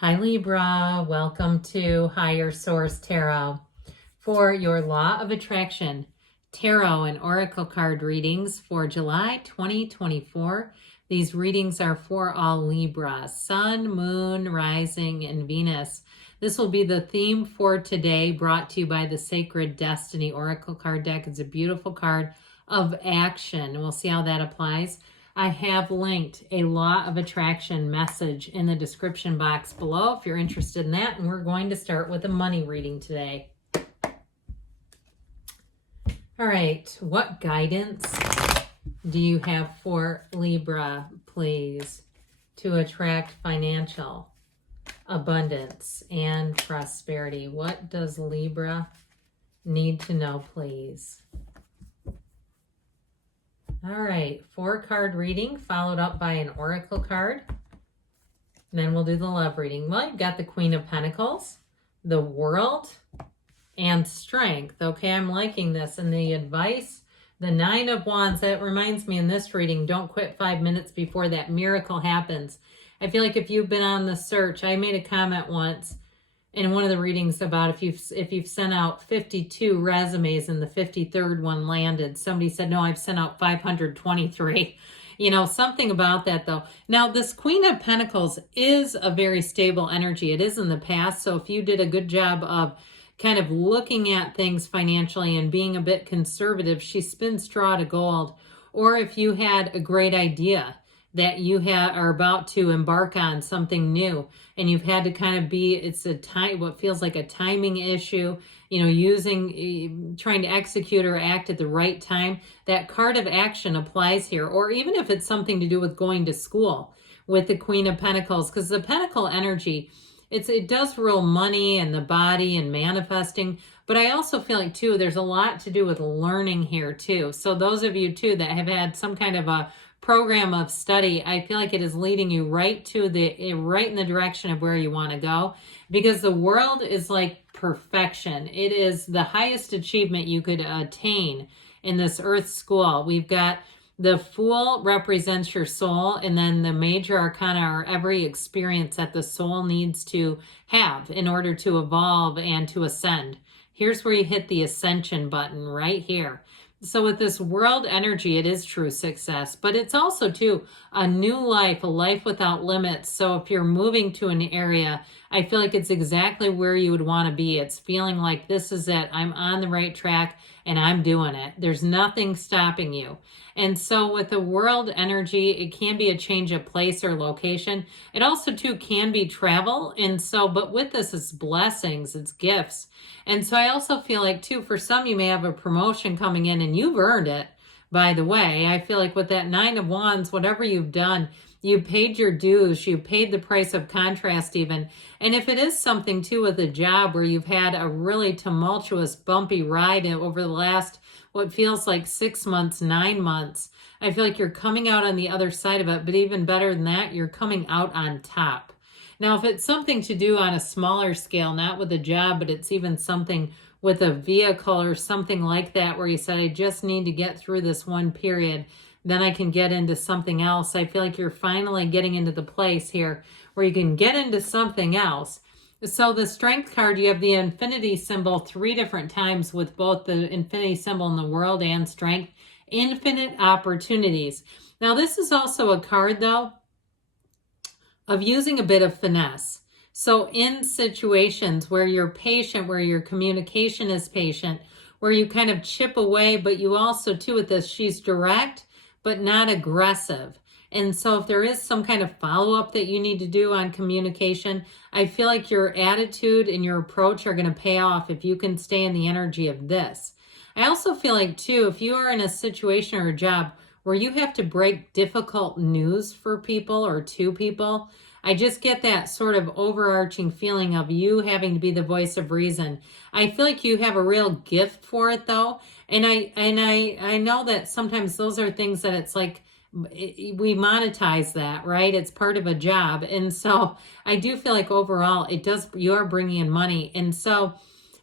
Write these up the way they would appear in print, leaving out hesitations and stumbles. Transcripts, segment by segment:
Hi Libra, welcome to Higher Source Tarot. For your Law of Attraction Tarot and Oracle card readings for July 2024. These readings are for all Libra, Sun, Moon, Rising, and Venus. This will be the theme for today, brought to you by the Sacred Destiny Oracle card deck. It's a beautiful card of action. We'll see how that applies. I have linked a Law of Attraction message in the description box below if you're interested in that. And we're going to start with a money reading today. All right, what guidance do you have for Libra, please, to attract financial abundance and prosperity? What does Libra need to know, please? All right, 4-card reading followed up by an oracle card. And then we'll do the love reading. Well, you've got the Queen of Pentacles, the World, and Strength. Okay, I'm liking this. And the advice, the 9 of Wands, that reminds me in this reading, don't quit 5 minutes before that miracle happens. I feel like if you've been on the search, I made a comment once in one of the readings about if you've sent out 52 resumes and the 53rd one landed. Somebody said, no, I've sent out 523. You know, something about that though. Now, this Queen of Pentacles is a very stable energy. It is in the past. So if you did a good job of kind of looking at things financially and being a bit conservative, she spins straw to gold. Or if you had a great idea that you are about to embark on something new and you've had to kind of it's a time, what feels like a timing issue, you know, trying to execute or act at the right time, that card of action applies here. Or even if it's something to do with going to school with the Queen of Pentacles, because the Pentacle energy, it does rule money and the body and manifesting, but I also feel like too, there's a lot to do with learning here too. So those of you too that have had some kind of a program of study, I feel like it is leading you right in the direction of where you want to go, because the World is like perfection. It is the highest achievement you could attain in this Earth school. We've got the Fool represents your soul, and then the major arcana are every experience that the soul needs to have in order to evolve and to ascend. Here's where you hit the ascension button right here. So with this World energy, it is true success, but it's also too a new life, a life without limits. So if you're moving to an area, I feel like it's exactly where you would want to be. It's feeling like this is it. I'm on the right track and I'm doing it. There's nothing stopping you. And so with the World energy, it can be a change of place or location. It also too can be travel. And so, but with this, it's blessings, it's gifts. And so I also feel like too, for some, you may have a promotion coming in and you've earned it, by the way. I feel like with that 9 of Wands, whatever you've done, you paid your dues, you paid the price of contrast even. And if it is something too with a job where you've had a really tumultuous, bumpy ride over the last, what feels like 6 months, 9 months, I feel like you're coming out on the other side of it. But even better than that, you're coming out on top. Now, if it's something to do on a smaller scale, not with a job, but it's even something with a vehicle or something like that, where you said, I just need to get through this one period, then I can get into something else. I feel like you're finally getting into the place here where you can get into something else. So the Strength card, you have the infinity symbol 3 different times with both the infinity symbol in the World and Strength. Infinite opportunities. Now, this is also a card, though, of using a bit of finesse. So in situations where you're patient, where your communication is patient, where you kind of chip away, but you also, too, with this, she's direct, but not aggressive. And so if there is some kind of follow-up that you need to do on communication, I feel like your attitude and your approach are going to pay off if you can stay in the energy of this. I also feel like, too, if you are in a situation or a job where you have to break difficult news for people or to people, I just get that sort of overarching feeling of you having to be the voice of reason. I feel like you have a real gift for it, though. And I know that sometimes those are things that it's like we monetize that, right? It's part of a job. And so I do feel like overall you are bringing in money. And so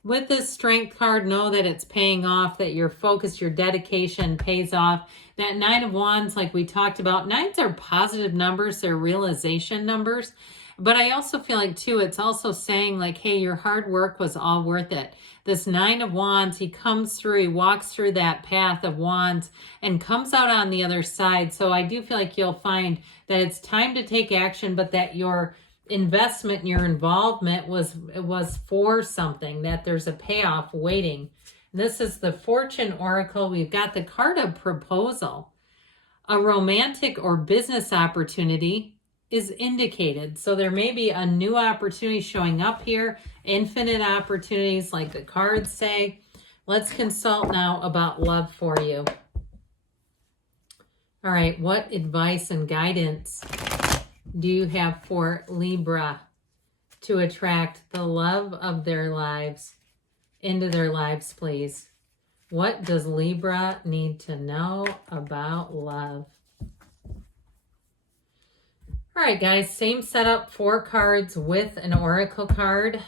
with this Strength card, know that it's paying off, that your focus, your dedication pays off. That 9 of Wands, like we talked about, 9s are positive numbers, they're realization numbers. But I also feel like, too, it's also saying like, hey, your hard work was all worth it. This Nine of Wands, he comes through, he walks through that path of wands and comes out on the other side. So I do feel like you'll find that it's time to take action, but that your investment and your involvement was for something, that there's a payoff waiting. This is the Fortune Oracle. We've got the card of proposal. A romantic or business opportunity is indicated. So there may be a new opportunity showing up here, infinite opportunities like the cards say. Let's consult now about love for you. All right, what advice and guidance do you have for Libra to attract the love of their lives into their lives, please? What does Libra need to know about love? All right, guys, same setup, 4 cards with an oracle card.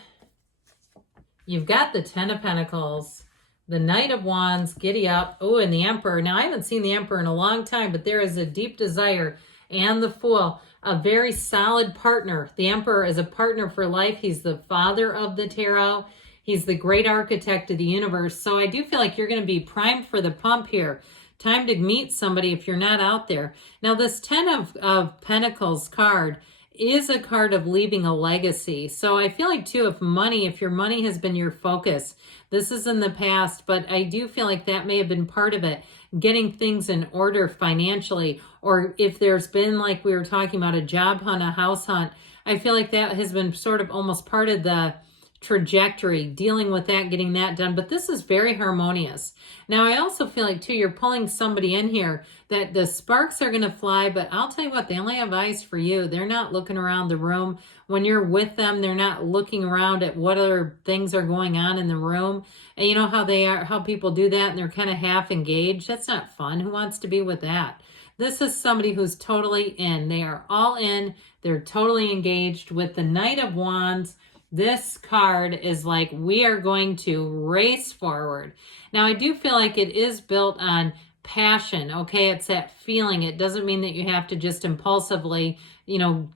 You've got the Ten of Pentacles, the Knight of Wands, giddy up. Oh, and the Emperor. Now, I haven't seen the Emperor in a long time, but there is a deep desire. And the Fool, a very solid partner. The Emperor is a partner for life. He's the father of the tarot. He's the great architect of the universe. So I do feel like you're going to be primed for the pump here. Time to meet somebody if you're not out there. Now, this Ten of Pentacles card is a card of leaving a legacy. So I feel like, too, if your money has been your focus, this is in the past, but I do feel like that may have been part of it, getting things in order financially, or if there's been, like we were talking about, a job hunt, a house hunt, I feel like that has been sort of almost part of the trajectory, dealing with that, getting that done. But this is very harmonious. Now, I also feel like, too, you're pulling somebody in here that the sparks are going to fly, but I'll tell you what, they only have eyes for you. They're not looking around the room. When you're with them, they're not looking around at what other things are going on in the room. And you know how they are, how people do that, and they're kind of half engaged. That's not fun. Who wants to be with that? This is somebody who's totally in. They are all in. They're totally engaged. With the Knight of Wands, this card is like, we are going to race forward. Now, I do feel like it is built on passion, okay? It's that feeling. It doesn't mean that you have to just impulsively,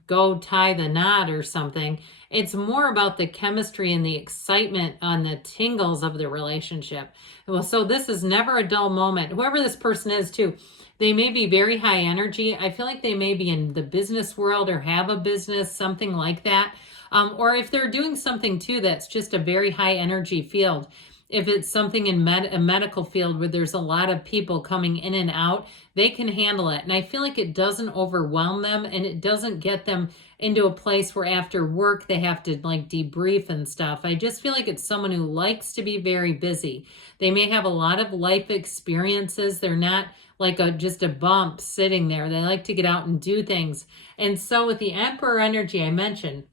go tie the knot or something. It's more about the chemistry and the excitement on the tingles of the relationship. Well, so this is never a dull moment. Whoever this person is, too, they may be very high energy. I feel like they may be in the business world or have a business, something like that. Or if they're doing something, too, that's just a very high energy field. If it's something in a medical field where there's a lot of people coming in and out, they can handle it. And I feel like it doesn't overwhelm them, and it doesn't get them into a place where after work they have to like debrief and stuff. I just feel like it's someone who likes to be very busy. They may have a lot of life experiences. They're not like just a bump sitting there. They like to get out and do things. And so with the Emperor energy I mentioned,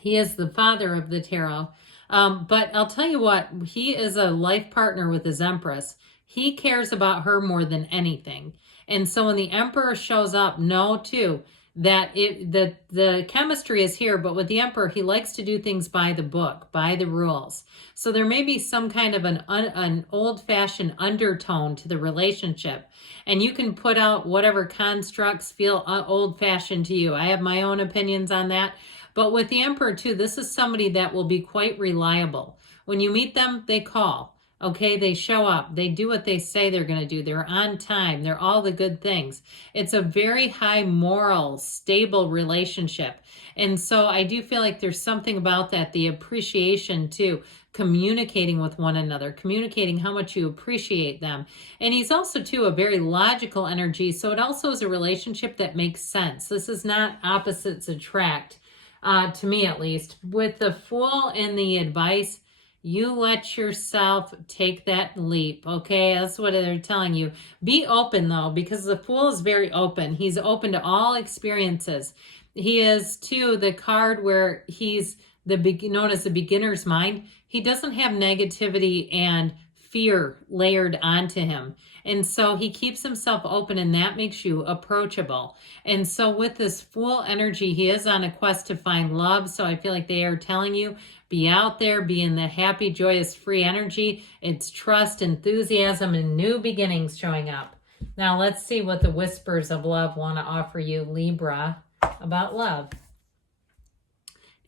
he is the father of the tarot. But I'll tell you what, he is a life partner with his Empress. He cares about her more than anything. And so when the Emperor shows up, know too that the chemistry is here, but with the Emperor, he likes to do things by the book, by the rules. So there may be some kind of an old-fashioned undertone to the relationship. And you can put out whatever constructs feel old-fashioned to you. I have my own opinions on that. But with the Emperor, too, this is somebody that will be quite reliable. When you meet them, they call. Okay, they show up. They do what they say they're going to do. They're on time. They're all the good things. It's a very high moral, stable relationship. And so I do feel like there's something about that, the appreciation, too, communicating with one another, communicating how much you appreciate them. And he's also, too, a very logical energy. So it also is a relationship that makes sense. This is not opposites attract. To me, at least. With the Fool and the advice, you let yourself take that leap, okay? That's what they're telling you. Be open, though, because the Fool is very open. He's open to all experiences. He is, too, the card where he's known as the beginner's mind. He doesn't have negativity and fear layered onto him. And so he keeps himself open, and that makes you approachable. And so with this Fool energy, he is on a quest to find love. So I feel like they are telling you, be out there, be in the happy, joyous, free energy. It's trust, enthusiasm, and new beginnings showing up. Now let's see what the whispers of love want to offer you, Libra, about love.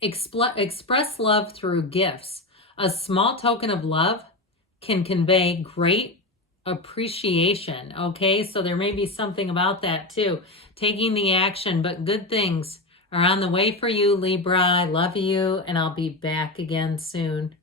Express love through gifts. A small token of love can convey great appreciation. Okay, so there may be something about that too. Taking the action, but good things are on the way for you, Libra. I love you, and I'll be back again soon.